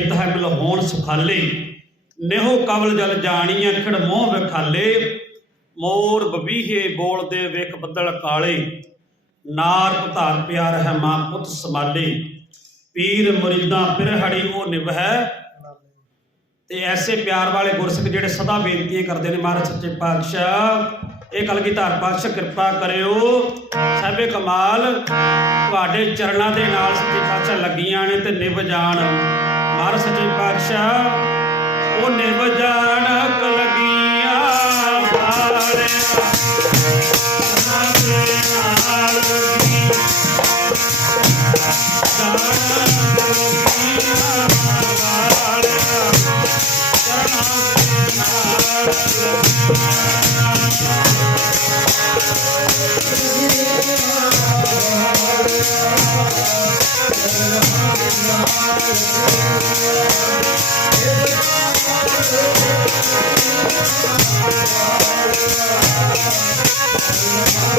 ਇਤ ਹੈ ਸੁਖਾਲੇ, ਨਿਹੋ ਕਵਲ ਜਲ ਜਾਣੀ, ਅਖੜ ਮੋਹ ਵਿਖਾਲੇ। ਮੋਰ ਬਬੀਹੇ ਬੋਲਦੇ ਵੇਖ ਬੱਦਲ ਕਾਲੇ। ਨਾਰ ਧਾਰ ਪਿਆਰ ਹੈ ਮਾਂ ਪੁੱਤ ਸਮਾਲੇ ਪੀਰ ਮੁਰੀਦਾਂ ਪਿਰਹੜੀ ਉਹ ਨਿਭੈ। ਤੇ ਐਸੇ ਪਿਆਰ ਵਾਲੇ ਗੁਰਸਿੱਖ ਜਿਹੜੇ ਸਦਾ ਬੇਨਤੀਆਂ ਕਰਦੇ ਨੇ, ਮਹਾਰਾਜ ਸੱਚੇ ਪਾਤਸ਼ਾਹ, ਇਹ ਕਲਗੀ ਧਾਰ ਪਾਤਸ਼ਾਹ, ਕਿਰਪਾ ਕਰਿਓ। ਸਹਿਬੇ ਕਮਾਲ, ਤੁਹਾਡੇ ਚਰਨਾਂ ਦੇ ਨਾਲ ਸੱਚੇ ਪਾਤਸ਼ਾਹ ਲੱਗੀਆਂ ਨੇ ਤੇ ਨਿਭ ਜਾਣ। ਮਹਾਰਾਜ ਸੱਚੇ ਪਾਤਸ਼ਾਹ ਉਹ ਨਿਭ ਜਾਣ ਕਲਗੀਆਂ ਵਾਲਿਆ ਚਰਨਾਂ ਦੇ ਨਾਲ ਲੱਗੀਆਂ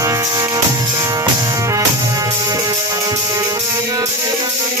ਲੱਗੀਆਂ ਪੜਿਆ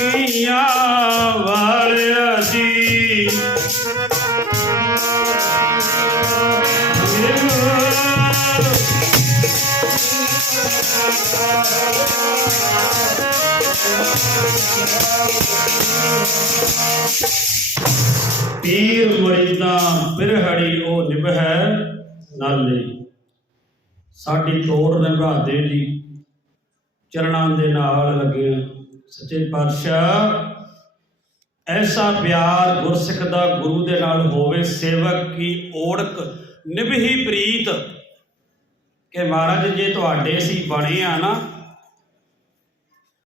ਕੀਆਂ ਵਾਲਿਆ ਜੀ ਪੀਰ ਮਰੀਦਾਂ ਬਿਰਹੜੀ ਉਹ ਨਿਭੈ ਨਾਲੇ। ਸਾਡੀ ਤੋੜ ਨਿਭਾ ਦੇ ਜੀ ਚਰਨਾਂ ਦੇ ਨਾਲ ਲੱਗੇ ਸੱਚੇ ਪਾਤਸ਼ਾਹ, ਐਸਾ ਪਿਆਰ ਗੁਰਸਿੱਖ ਦਾ ਗੁਰੂ ਦੇ ਨਾਲ ਹੋਵੇ ਸੇਵਕ ਕੀ ਓੜਕ ਨਿਭਹੀ ਪ੍ਰੀਤ। ਕਿ ਮਹਾਰਾਜ, ਜੇ ਤੁਹਾਡੇ ਸੀ ਬਣੇ ਆ ਨਾ